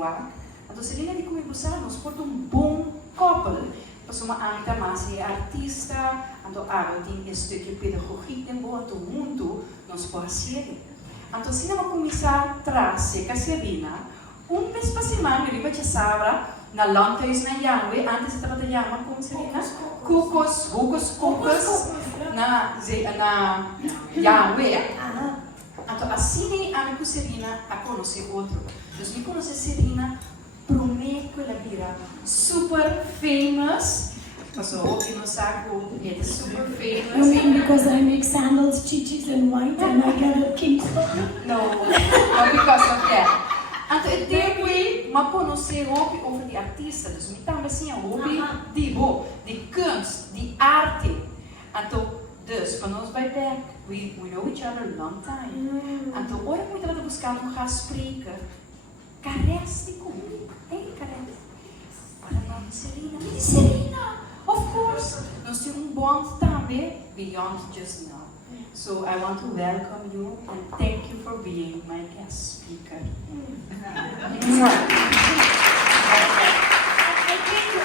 wak. Então Serena di kumibusar nos porta bom koppel. Pas uma anta mas é artista, então tem um stukje pedagogie em boa do mundo nos parceiro. Então se não começar atrás com a Serena, vez por semana eu iba sabra na landhuis na Yahweh, antes de trabalhar com Serena, kukos na Yahweh. Então assim a minha Serena a conhecer outro. Então me conhecer Serena prometo que ela vira super famous. So, you know, Saku is super famous. You mean because I make sandals, chichis and white and I get a king? No, not because of that. Então, eu tenho uma conhecer over die artiesten. Dus, ik kan misschien een hobby die kunst, die arte. Então, dus, van ons bij werk, we know each other a long time. Então, ooit moet je buscar gaan spreken. Carece comigo. Hey, carece. Para Serena. Serena! Of course, nós temos bond também beyond just now. So I want to welcome you and thank you for being my guest speaker.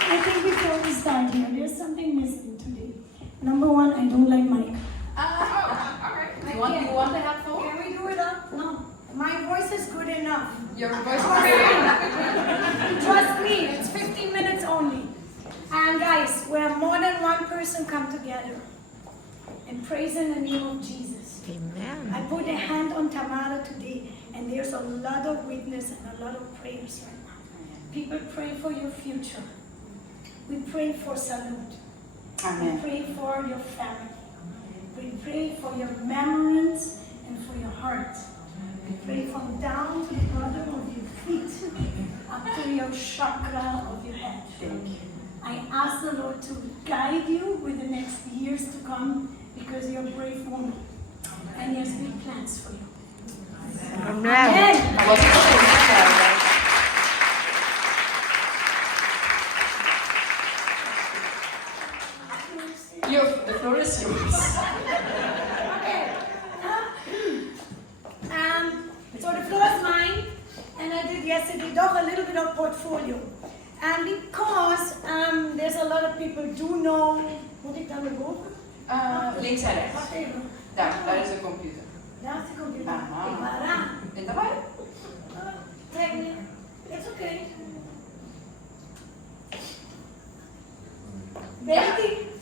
I think before we start here, there's something missing today. Number one, I don't like Mike. Alright. You want the headphone? Can we do it up? No. My voice is good enough. Your voice is good enough. Trust me, it's 15 minutes only. And guys, where more than one person come together and praise in the name of Jesus. Amen. I put a hand on Thamara today, and there's a lot of witness and a lot of prayers right now. People pray for your future. We pray for salute. Amen. We pray for your family. We pray for your memories and for your heart. We pray from down to the bottom of your feet up to your chakra of your head. Thank you. I ask the Lord to guide you with the next years to come because you're a brave woman and He has big plans for you. Amen. The floor is yours. Okay. So the floor is mine, and I did yesterday a little bit of portfolio. And because there's a lot of people do know, moet ik dan naar boven? Links en rechts. Wacht even. Daar is de computer. Daar is de computer. Aha. Ik maar aan. En daarbij? Trek me. It's okay.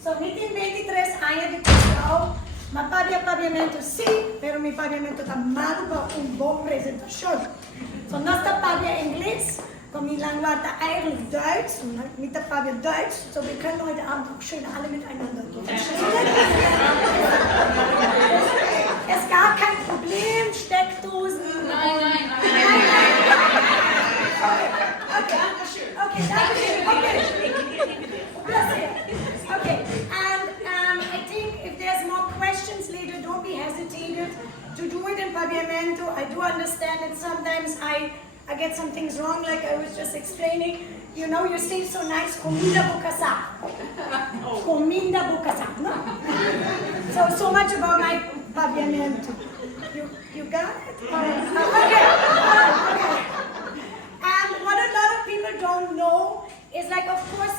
23 años de Curaçao, ma paviamento sí, pero mi paviamento está malo para una buena presentación. So, nós pavia inglês, con mi lengua eigentlich Deutsch, mit der Pavia Deutsch, so wir können heute Abend auch schön alle miteinander durchstehen. Es gab kein Problem, Steckdosen. Nein. Okay, and I think if there's more questions later, don't be hesitated to do it in paviamento. I do understand that sometimes I get some things wrong, like I was just explaining. You know, you say so nice, comida bucasa. Comida bucasa, no? So much about my paviamento. You got it? Okay. And what a lot of people don't know is, like, of course,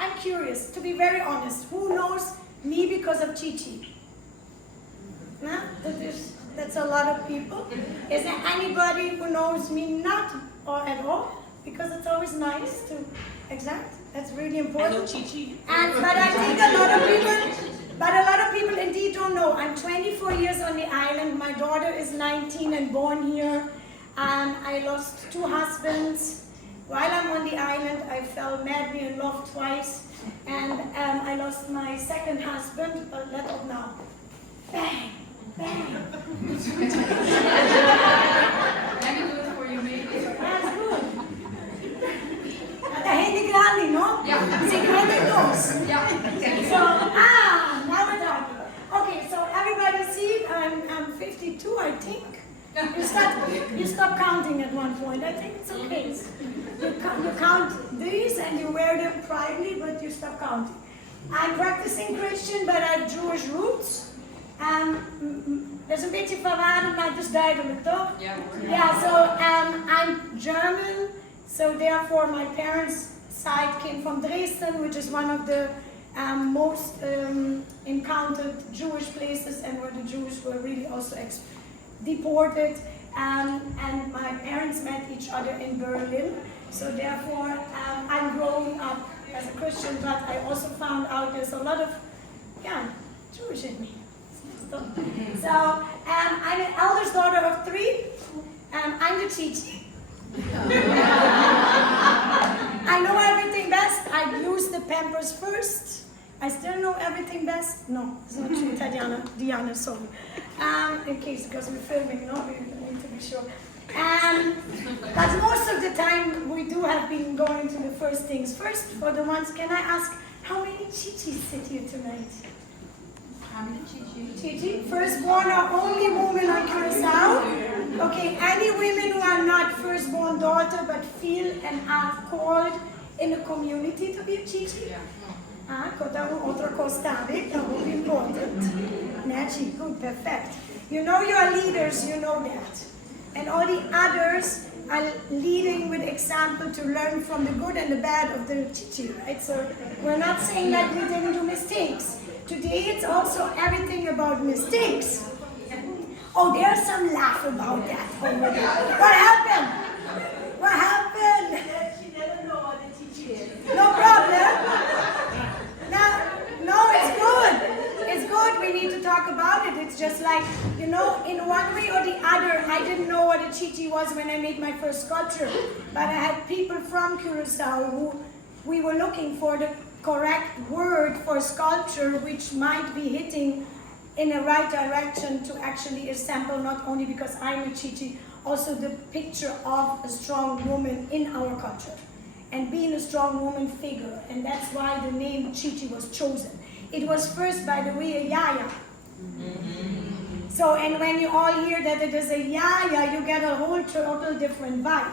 I'm curious, to be very honest. Who knows me because of Chi-Chi? Nah? That's a lot of people. Is there anybody who knows me not or at all? Because it's always nice to, exact. That's really important. I know Chi-Chi. But I think a lot of people indeed don't know. I'm 24 years on the island. My daughter is 19 and born here. And I lost 2 husbands. While I'm on the island, I fell madly in love twice. And I lost my second husband, but let up now. Bang! Bang! Let me do it for you, maybe. That's good. The handy grandi, no? Yeah. Secretos. Yeah. So, now we're talking. Okay, so everybody see, I'm 52, I think. You stop counting at one point. I think it's okay. You count these and you wear them proudly, but you stop counting. I'm practicing Christian, but I have Jewish roots. Dat is een beetje verwarrend, maar het is duidelijk, toch? Yeah. Yeah, so I'm German, So therefore, my parents' side came from Dresden, which is one of the most encountered Jewish places, and where the Jews were really also deported. And my parents met each other in Berlin. So therefore, I'm growing up as a Christian, but I also found out there's a lot of, Jewish in me. So I'm an eldest daughter of 3. I'm the Chichi. I know everything best. I use the Pampers first. I still know everything best. No, it's not true, Diana, sorry. In case, because we're filming, no, we need to be sure. But most of the time, we do have been going to the first things first. For the ones, can I ask, how many Chichis sit here tonight? How many Chichi? Chichi, firstborn or only woman on Curaçao? Okay, any women who are not firstborn daughter but feel and are called in the community to be a Chichi? Outra costa, that will be important. Nachi, good, perfect. You know you are leaders, you know that. And all the others are leading with example to learn from the good and the bad of the Chichi, right? So we're not saying that we didn't do mistakes. Today it's also everything about mistakes. Oh, there's some laugh about that over there. What happened? What happened? She doesn't know what the Chichi is. No problem. No, it's good. It's good. We need to talk about it. It's just like, in one way or the other, I didn't know what a Chichi was when I made my first sculpture. But I had people from Curaçao who we were looking for the correct word for sculpture, which might be hitting in the right direction to actually assemble, not only because I'm a Chichi, also the picture of a strong woman in our culture. And being a strong woman figure, and that's why the name Chichi was chosen. It was first, by the way, a yaya. So, and when you all hear that it is a yaya, you get a whole total different vibe.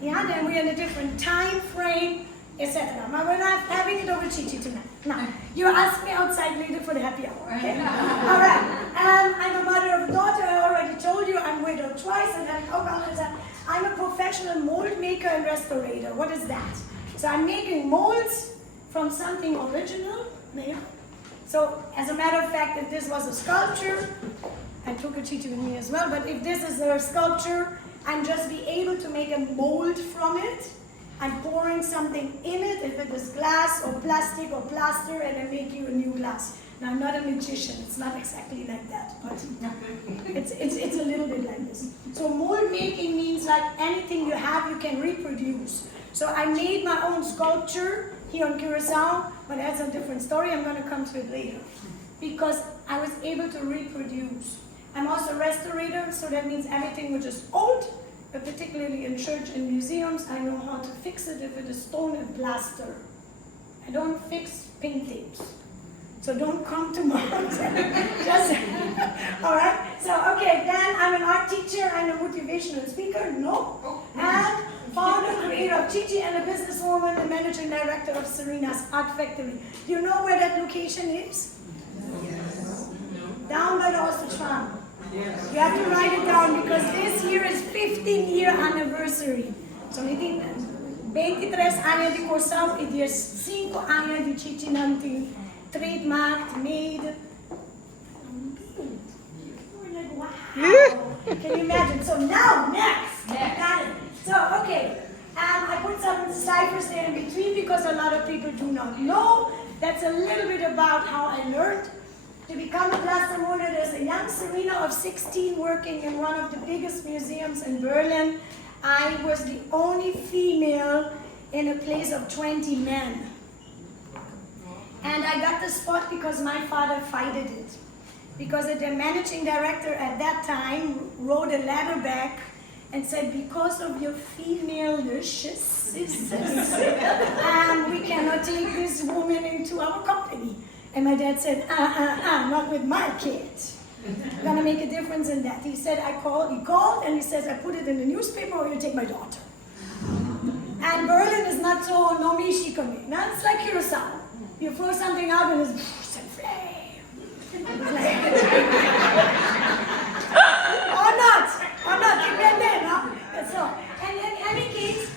Yeah, then we're in a different time frame, etc. But we're not having it over Chichi tonight. No, you ask me outside later for the happy hour, okay? All right, I'm a mother of a daughter. I already told you I'm widowed twice, and I'm a professional mold maker and restorator. What is that? So I'm making molds from something original. So as a matter of fact, if this was a sculpture, I took a Chichi with me as well, but if this is a sculpture, I'm just be able to make a mold from it. I'm pouring something in it, if it is glass or plastic or plaster, and I make you a new glass. Now, I'm not a magician, it's not exactly like that, but it's a little bit like this. So mold making means like anything you have, you can reproduce. So I made my own sculpture here in Curaçao, but that's a different story. I'm going to come to it later. Because I was able to reproduce. I'm also a restorator, so that means everything which is old, but particularly in church and museums, I know how to fix it if it is stone and plaster. I don't fix paintings. So don't come tomorrow. Just, all right? So, okay, then I'm an art teacher and a motivational speaker. No. And founder, creator of Chichi, and a businesswoman and managing director of Serena's Art Factory. Do you know where that location is? Yes. Down by the Ostrich Farm. Yes. You have to write it down because this year is 15-year anniversary. So, 23 años de Curaçao y 15 años de Chichi Nanti. Trademarked, made. We're like, wow. Can you imagine? So now, next. Got it. So, okay. I put some ciphers there in between because a lot of people do not know. That's a little bit about how I learned to become a plaster molder. There's a young Serena of 16 working in one of the biggest museums in Berlin. I was the only female in a place of 20 men. And I got the spot because my father fighted it. Because the managing director at that time wrote a letter back and said, because of your femaleness, we cannot take this woman into our company. And my dad said, not with my kids. I'm gonna make a difference in that. He said, he called and he says, I put it in the newspaper or you take my daughter. And Berlin is not so no me, she come in. Now it's like Curaçao. You throw something out and it's flame. or not, depending, no? So, and in any case,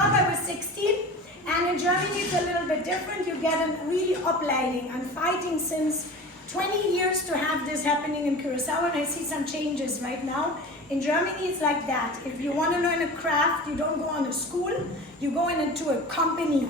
job, I was 16. And in Germany, it's a little bit different. You get a really opleiding. I'm fighting since 20 years to have this happening in Curaçao, and I see some changes right now. In Germany, it's like that. If you want to learn a craft, you don't go on a school, you go into a company.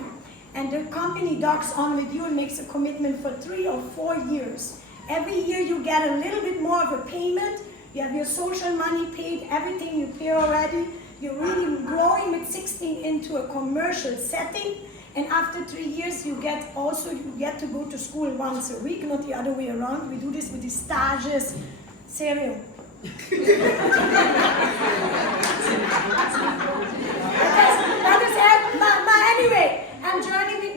And the company docks on with you and makes a commitment for 3 or 4 years. Every year you get a little bit more of a payment. You have your social money paid, everything you pay already. You're really growing with 16 into a commercial setting. And after 3 years, you get to go to school once a week, not the other way around. We do this with the stages. Serial. Anyway, and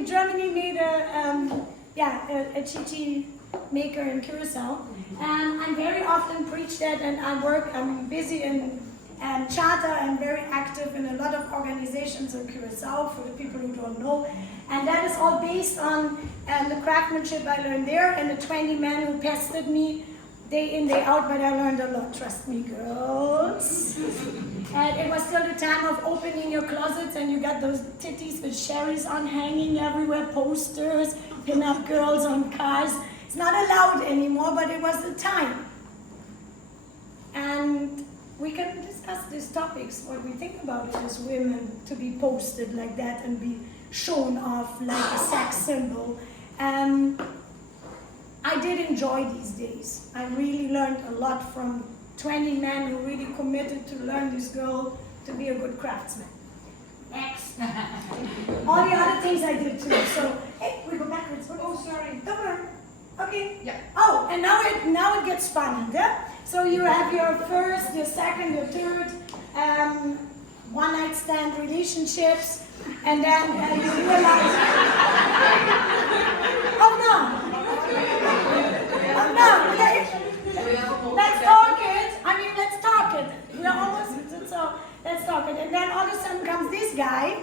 Germany made a chichi maker in Curaçao. And I very often preach that, and I'm busy in charter and very active in a lot of organizations in Curaçao, for the people who don't know. And that is all based on the craftsmanship I learned there, and the 20 men who pestered me day in, day out, but I learned a lot, trust me, girls. And it was still the time of opening your closets, and you got those titties with cherries on hanging everywhere, posters, pin-up girls on cars. It's not allowed anymore, but it was the time. And we can discuss these topics, what we think about it as women, to be posted like that and be shown off like a sex symbol. I did enjoy these days. I really learned a lot from 20 men who really committed to learn this girl to be a good craftsman. Next. All the other things I did too. So, hey, we go backwards. Oh, sorry. Don't worry. Okay. Yeah. Oh, and now it gets fun, yeah? So you have your first, your second, your third, one-night stand relationships, and then you realize, oh no, let's talk it. I mean, let's talk it. We're almost, so let's talk it. And then all of a sudden comes this guy,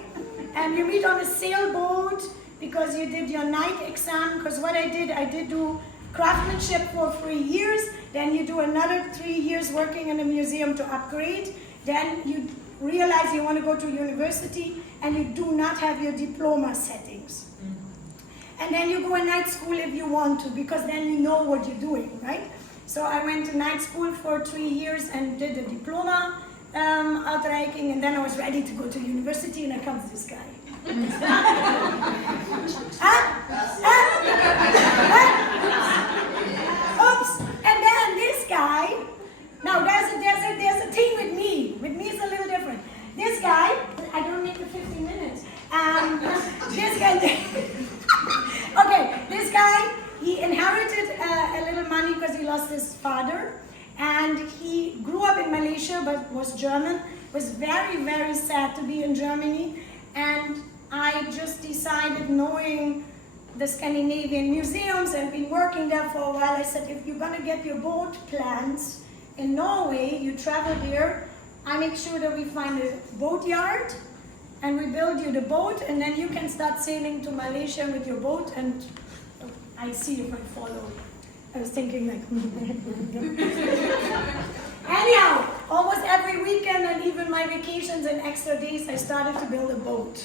and you meet on a sailboat because you did your night exam. Because what I did do craftsmanship for 3 years. Then you do another 3 years working in a museum to upgrade. Then you realize you want to go to university, and you do not have your diploma settings. And then you go to night school if you want to, because then you know what you're doing, right? So I went to night school for 3 years and did a diploma uitreiking, and then I was ready to go to university, and here comes this guy. Oops! And then this guy. Now there's a thing with me. With me it's a little different. This guy, I don't need the 15 minutes. This guy. Okay, this guy, he inherited a little money because he lost his father, and he grew up in Malaysia but was German. Was very, very sad to be in Germany, and I just decided, knowing the Scandinavian museums and been working there for a while, I said, if you're gonna get your boat plans in Norway, you travel there, I make sure that we find a boat yard and we build you the boat, and then you can start sailing to Malaysia with your boat, and I see if I follow. I was thinking like, anyhow, almost every weekend and even my vacations and extra days, I started to build a boat.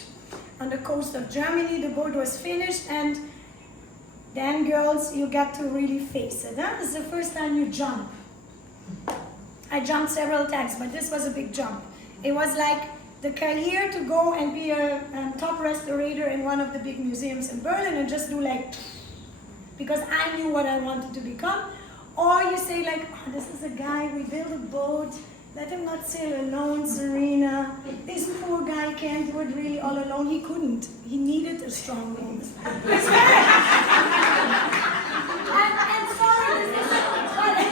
On the coast of Germany, the boat was finished, and then girls, you get to really face it. Huh? This is the first time you jump. I jumped several times, but this was a big jump. It was like the career to go and be a top restaurator in one of the big museums in Berlin and just do like, because I knew what I wanted to become. Or you say like, oh, this is a guy, we build a boat, let him not sail alone, Serena. This poor guy can't do it really all alone. He couldn't. He needed a strong woman. and sorry,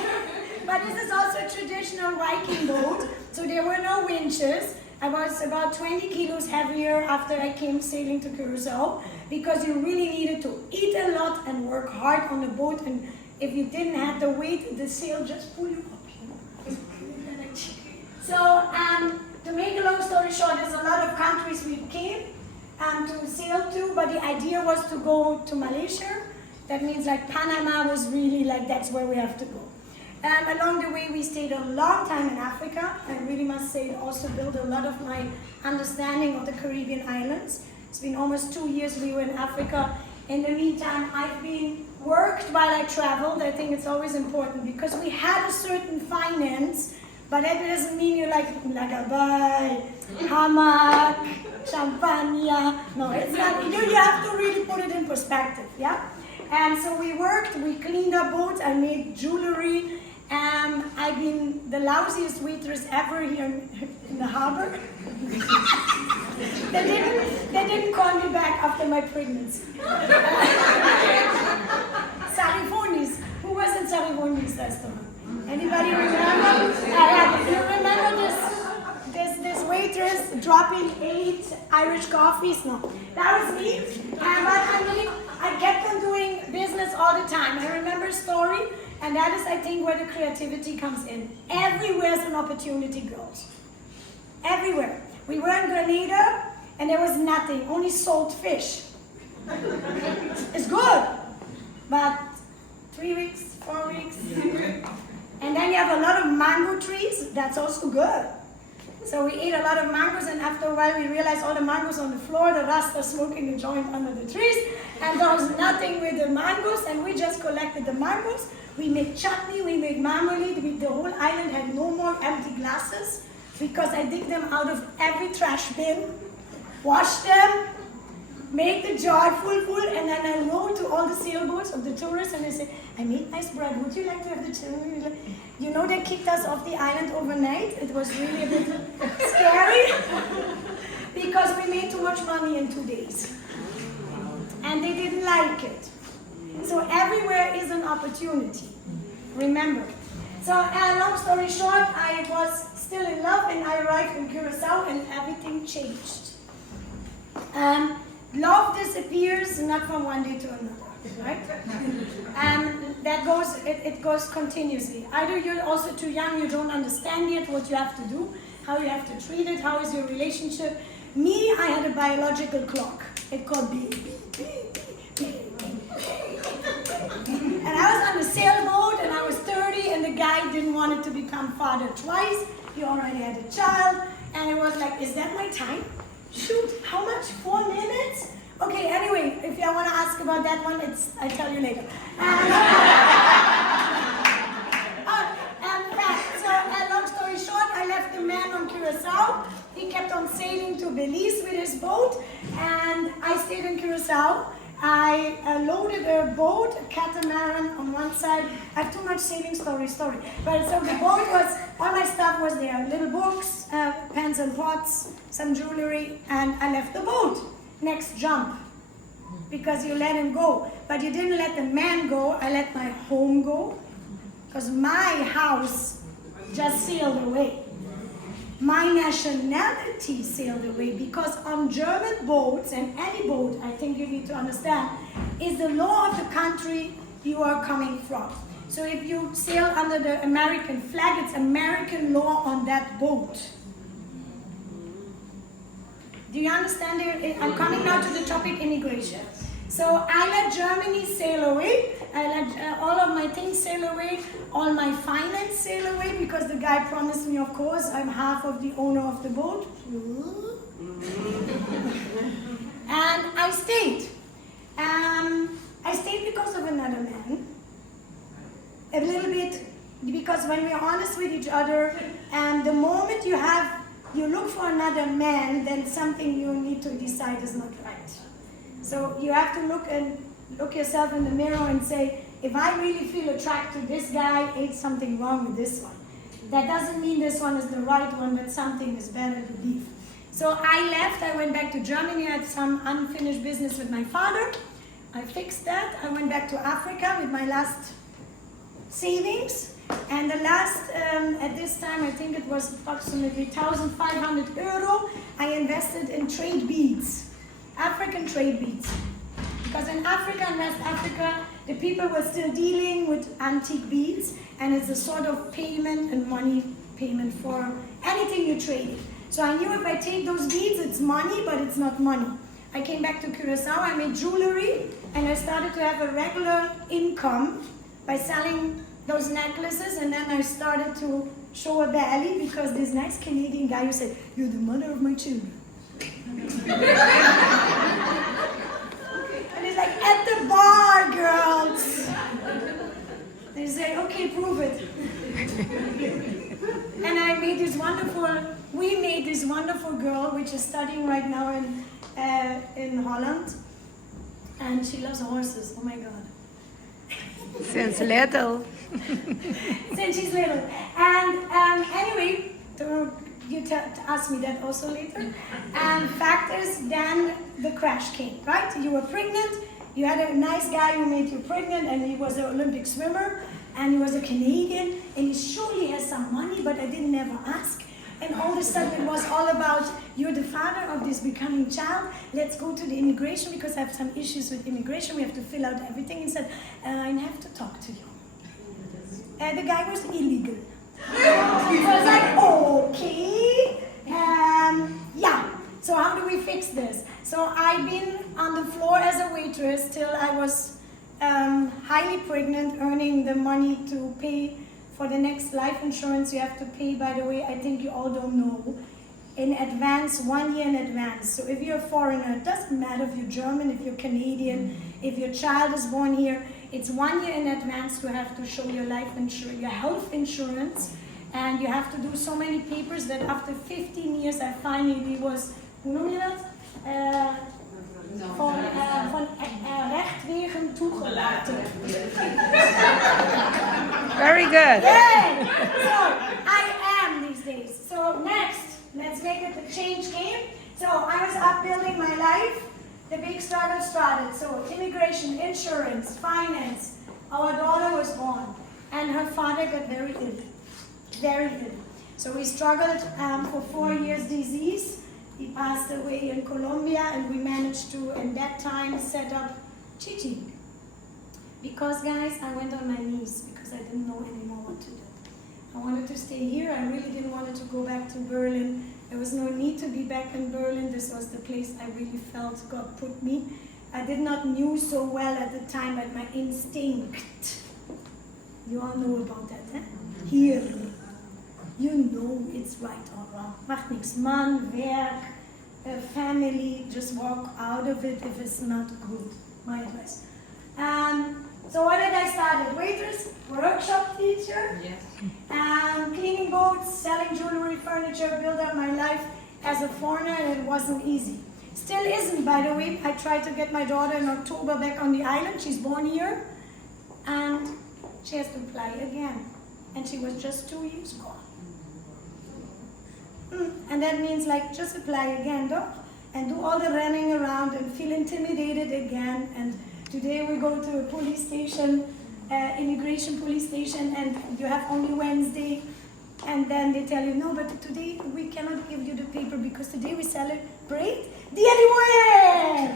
but this is also a traditional Viking boat, so there were no winches. I was about 20 kilos heavier after I came sailing to Curaçao, because you really needed to eat a lot and work hard on the boat, and if you didn't have the weight, the sail just pull you up. So, to make a long story short, there's a lot of countries we came to sail to, but the idea was to go to Malaysia. That means like Panama was really like, that's where we have to go. Along the way, we stayed a long time in Africa. I really must say it also built a lot of my understanding of the Caribbean islands. It's been almost 2 years we were in Africa. In the meantime, I've been worked while I traveled. I think it's always important because we had a certain finance, but that doesn't mean you like buy, hammock, champagne. No, it's not. You have to really put it in perspective, yeah? And so we worked, we cleaned our boats, I made jewelry. I've been the lousiest waitress ever here in the harbor. They didn't call me back after my pregnancy. Salifoni's. Who was in Salifoni's restaurant? Anybody remember? You remember this waitress dropping 8 Irish coffees? No, that was me. But I kept on doing business all the time. I remember a story, and that is, I think, where the creativity comes in. Everywhere's an opportunity, girls. Everywhere. We were in Grenada, and there was nothing, only salt fish. It's good, but 3 weeks, 4 weeks. And then you have a lot of mango trees, that's also good. So we ate a lot of mangoes, and after a while we realized all the mangoes on the floor, the Rasta smoking a joint under the trees, and there was nothing with the mangoes, and we just collected the mangoes. We made chutney, we made marmalade, the whole island had no more empty glasses, because I dig them out of every trash bin, wash them, make the jar full, and then I roll to all the sailboats of the tourists, and I say, I made nice bread, would you like to have the children? You know, they kicked us off the island overnight. It was really a bit scary, because we made too much money in 2 days. And they didn't like it. So everywhere is an opportunity, remember. So long story short, I was still in love, and I arrived in Curaçao, and everything changed. Love disappears not from one day to another, right? It goes continuously. Either you're also too young, you don't understand yet what you have to do, how you have to treat it, how is your relationship. Me, I had a biological clock. It called beep, beep, beep, beep, beep, beep. And I was on a sailboat, and I was 30, and the guy didn't want it to become father twice. He already had a child, and it was like, is that my time? Shoot, how much? 4 minutes? Okay, anyway, if you want to ask about that one, I'll tell you later. So long story short, I left the man on Curaçao. He kept on sailing to Belize with his boat, and I stayed in Curaçao. I loaded a boat, a catamaran on one side. I have too much sailing story. But so the boat was, all my stuff was there. Little books, pans and pots, some jewelry, and I left the boat. Next jump, because you let him go. But you didn't let the man go, I let my home go. Because my house just sailed away. My nationality sailed away, because on German boats, and any boat, I think you need to understand, is the law of the country you are coming from. So if you sail under the American flag, it's American law on that boat. Do you understand? I'm coming now to the topic immigration. So I let Germany sail away. I let all of my things sail away, all my finance sail away, because the guy promised me, of course, I'm half of the owner of the boat. And I stayed. I stayed because of another man. A little bit, because when we're honest with each other, and the moment you look for another man, then something you need to decide is not right. So you have to look yourself in the mirror and say, if I really feel attracted to this guy, it's something wrong with this one. That doesn't mean this one is the right one, but something is better to leave. So I left, I went back to Germany, I had some unfinished business with my father. I fixed that, I went back to Africa with my last savings. And the last, at this time, I think it was approximately 1,500 euro, I invested in trade beads, African trade beads. Because in Africa and West Africa, the people were still dealing with antique beads, and it's a sort of payment and money payment for anything you trade. So I knew if I take those beads, it's money, but it's not money. I came back to Curaçao, I made jewelry, and I started to have a regular income by selling those necklaces, and then I started to show a belly because this nice Canadian guy who said, "You're the mother of my children." And he's like, "At the bar, girls." They say, "Okay, prove it." And we made this wonderful girl, which is studying right now in Holland, and she loves horses. Oh my God. Since little. Since she's little. And anyway, you ask me that also later. And fact is, then the crash came, right? You were pregnant, you had a nice guy who made you pregnant, and he was an Olympic swimmer, and he was a Canadian, and he surely has some money, but I didn't ever ask. And all of a sudden it was all about, you're the father of this becoming child, let's go to the immigration because I have some issues with immigration, we have to fill out everything. He said, I have to talk to you. And the guy was illegal. So I was like, okay, yeah, so how do we fix this? So I've been on the floor as a waitress till I was highly pregnant, earning the money to pay for the next life insurance. You have to pay, by the way, I think you all don't know, in advance, 1 year in advance. So if you're a foreigner, it doesn't matter if you're German, if you're Canadian, if your child is born here, it's 1 year in advance to have to show your life insurance, your health insurance, and you have to do so many papers that after 15 years I finally was, hoe noem je dat? Van recht wegen toegelaten. Very good. Yeah! So, I am these days. So next, let's make it the change game. So I was up building my life. The big struggle started. So immigration, insurance, finance. Our daughter was born. And her father got very ill. Very ill. So we struggled for 4 years disease. He passed away in Colombia, and we managed to, in that time, set up teaching. Because, guys, I went on my knees because I didn't know anymore what to do. I wanted to stay here. I really didn't want to go back to Berlin. There was no need to be back in Berlin. This was the place I really felt God put me. I did not knew so well at the time, but my instinct. You all know about that, eh? Here. You know it's right or wrong. Macht niks. Man, werk, family, just walk out of it if it's not good. My advice. So what did I start? Waitress, workshop teacher, cleaning boats, selling jewelry, furniture, build up my life as a foreigner, and it wasn't easy. Still isn't, by the way. I tried to get my daughter in October back on the island. She's born here, and she has to apply again. And she was just 2 years gone. And that means like just apply again, though, and do all the running around and feel intimidated again. And today we go to a police station, immigration police station, and you have only Wednesday. And then they tell you, no, but today we cannot give you the paper because today we celebrate Dia de Mujer.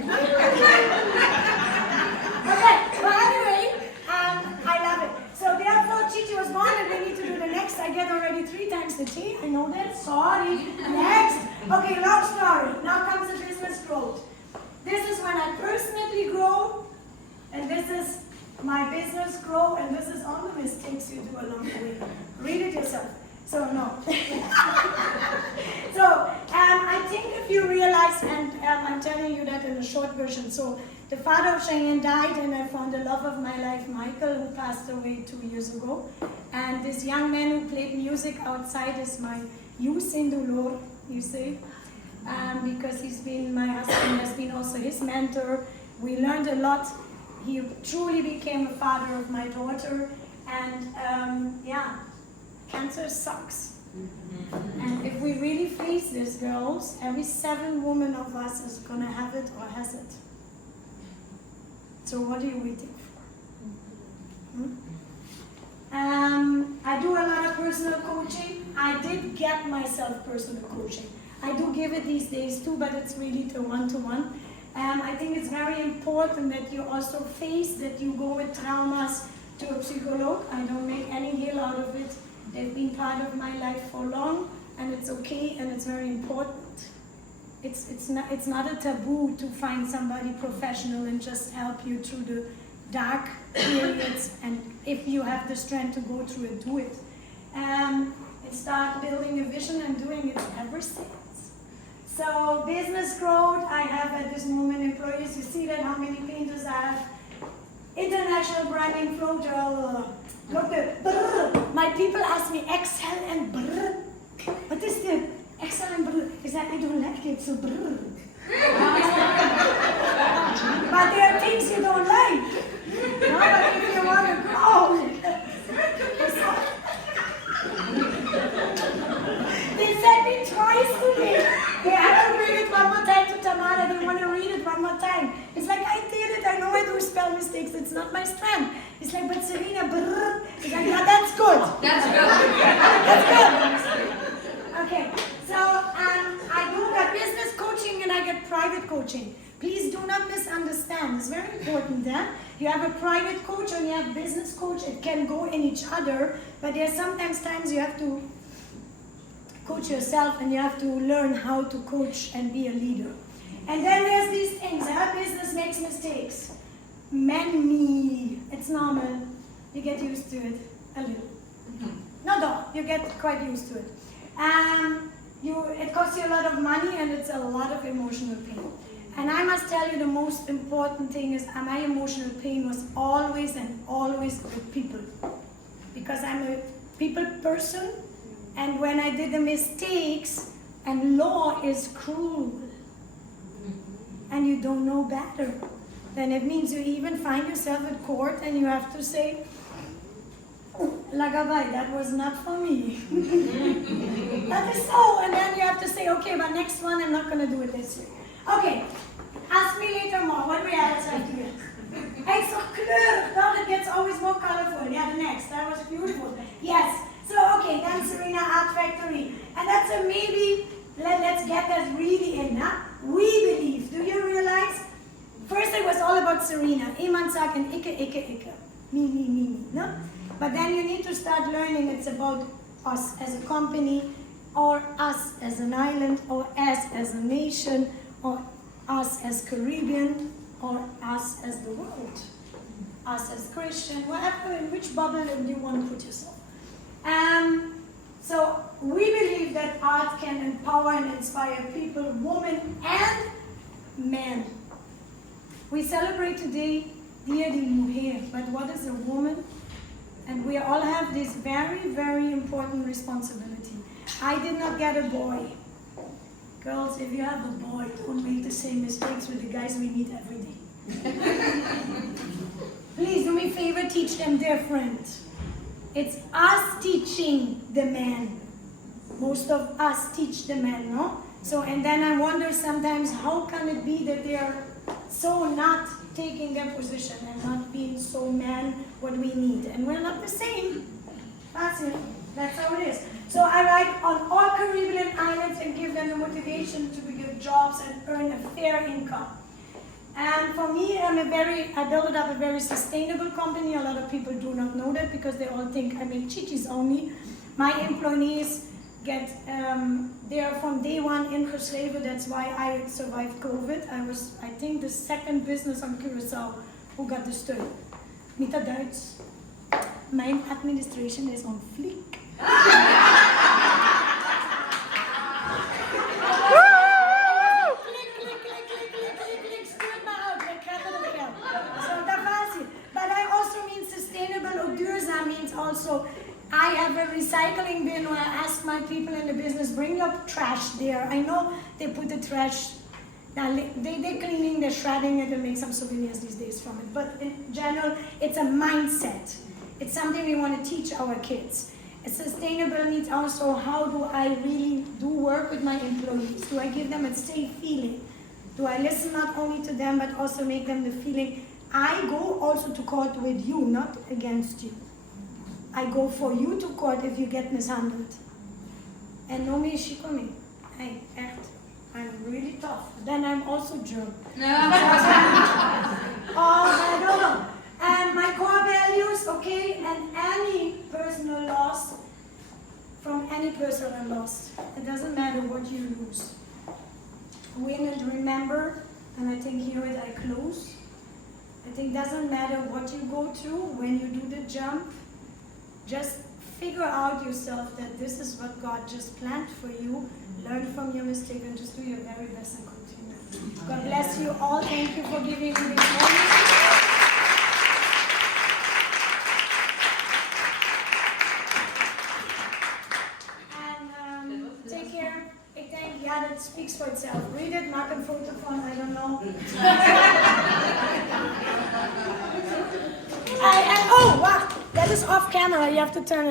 Okay, but anyway, I love it. So therefore, Chichi was born, and we need to do the next. I get already 3 times the tea. I know that. Sorry. Next. Okay, long story. Now comes the business growth. This is when I personally grow, and this is my business grow, and this is all the mistakes you do along the way. Read it yourself. So no. So I think if you realize, and I'm telling you that in a short version. So the father of Cheyenne died, and I found the love of my life, Michael, who passed away 2 years ago. And this young man who played music outside is my youth in dolor, you see, because he's been, my husband has been also his mentor. We learned a lot. He truly became a father of my daughter, and yeah, cancer sucks. And if we really face this, girls, every 7 women of us is gonna have it or has it. So what are you waiting for? I do a lot of personal coaching. I did get myself personal coaching. I do give it these days too, but it's really to one-to-one. I think it's very important that you also face that you go with traumas to a psychologist. I don't make any deal out of it. They've been part of my life for long, and it's okay, and it's very important. It's not a taboo to find somebody professional and just help you through dark periods, and if you have the strength to go through it, do it. And start building a vision and doing it ever since. So business growth, I have at this moment employees. You see that how many painters I have. International branding, flow. Look at brr. My people ask me Excel and brr. What is the Excel and brr? Is that I don't like it, so brr. But there are things you don't like. No, but if you want to grow. They sent me twice today. They have to read it one more time to Thamara. They want to read it one more time. It's like, I did it. I know I do spell mistakes. It's not my strength. It's like, but Serena, brrr. It's like, yeah, that's good. That's good. That's good. Okay. So I do that business coaching and I get private coaching. Please do not misunderstand. It's very important that you have a private coach and you have business coach. It can go in each other, but there's sometimes times you have to coach yourself and you have to learn how to coach and be a leader. And then there's these things. Our business makes mistakes. Many. It's normal. You get used to it a little. Not all. You get quite used to it. It costs you a lot of money and it's a lot of emotional pain. And I must tell you the most important thing is my emotional pain was always and always with people. Because I'm a people person, and when I did the mistakes, and law is cruel, and you don't know better, then it means you even find yourself at court and you have to say, Lagabai, that was not for me. That is so, and then you have to say, okay, but next one I'm not going to do it this way. Okay, ask me later more. What do we else have to get? It's so clear. God, it gets always more colorful. Yeah, the next. That was beautiful. Yes. So, okay, then Serena Art Factory. And that's a maybe, let's get that really in, huh? We believe. Do you realize? First it was all about Serena. Iman sagen, ikke. Me. No? But then you need to start learning it's about us as a company, or us as an island, or us as a nation, or us as Caribbean, or us as the world. Us as Christian, whatever, in which bubble you want to put yourself. So we believe that art can empower and inspire people, women and men. We celebrate today Dia de Mujer, but what is a woman? And we all have this very, very important responsibility. I did not get a boy. Girls, if you have a boy, don't make the same mistakes with the guys we meet every day. Please do me a favor, teach them different. It's us teaching the men. Most of us teach the men, no? So, and then I wonder sometimes, how can it be that they are so not taking their position and not being so man what we need? And we're not the same. That's it. That's how it is. So I write on all Caribbean islands and give them the motivation to get jobs and earn a fair income. And for me, I built up a very sustainable company. A lot of people do not know that because they all think I make chichis only. My employees get, they are from day one ingeschreven. That's why I survived COVID. I was, I think, the second business on Curaçao who got the steun. Niet dat Duits. Mijn administration is on fleek. Also, I have a recycling bin where I ask my people in the business, bring your trash there. I know they put the trash, they're cleaning, they're shredding it and make some souvenirs these days from it. But in general, it's a mindset. It's something we want to teach our kids. A sustainable means also, how do I really do work with my employees? Do I give them a safe feeling? Do I listen not only to them, but also make them the feeling, I go also to court with you, not against you. I go for you to court if you get mishandled. And no me shikomi. I'm really tough. Then I'm also German. I don't know. And my core values, okay, and any personal loss, from any personal loss. It doesn't matter what you lose. Win and remember, and I think here I close. I think doesn't matter what you go through when you do the jump, just figure out yourself that this is what God just planned for you. Learn from your mistake and just do your very best and continue. God bless you all. Thank you for giving me this moment. And take care. Ik denk, ja, that speaks for itself. Read it, maak een foto van, I don't know. Oh, wow, that is off camera. You have to turn it.